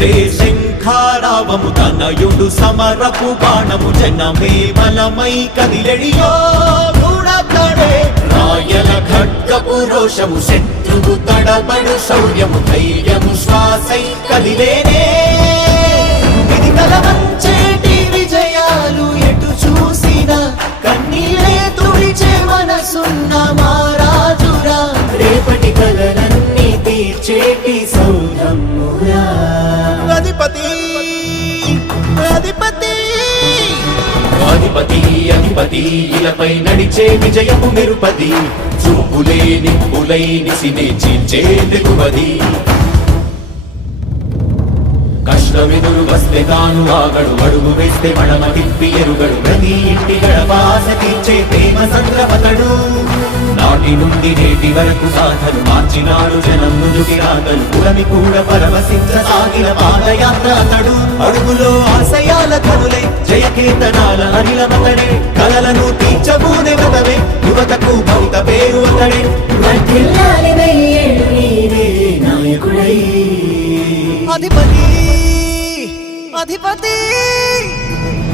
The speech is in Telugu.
తండ్రే శంఖారావము తనయుడు సమరపు బాణము జనమే బలమై కదిలెడియో గుణతడే రాయల ఖడ్గపు రోషము శత్రువు తడబడు శౌర్యము ధైర్యము శ్వాసై కదిలేనే. ఇది కలవంచేటి విజయాలు ఎటు చూసిన కన్నీలే తుడిచే మనసున్న మారాజురా రేపటి కలలన్నీ తీర్చేటి సౌధమురా అధిపతి. అధిపతి. అధిపతి అధిపతి ఇలపై నడిచే విజయము మెరుపది. చూపులే నిప్పులై నిసినే చీల్చే దిగువది కష్టమెదురు వస్తే తాను ఆగడు అడుగు వేస్తే మడమ తిప్పి ఎరుగడు. ప్రతి ఇంటి గడపాస తీర్చే ప్రేమ సంద్రపతడు నాటి నుండి నేటి వరకు సాధలు మార్చినాడు జనం నుదుటి రాగలు పురమి కూడా పరవశించ సాగిన పాదయాత్ర అతడు అడుగులో ఆశయాల కనులై జయకేతనాల అనిలమతడే కలలను తీర్చబూనే వ్రతమే యువతకు భవిత పేరు అతడే నాయకుడై. అధిపతి! అధిపతి!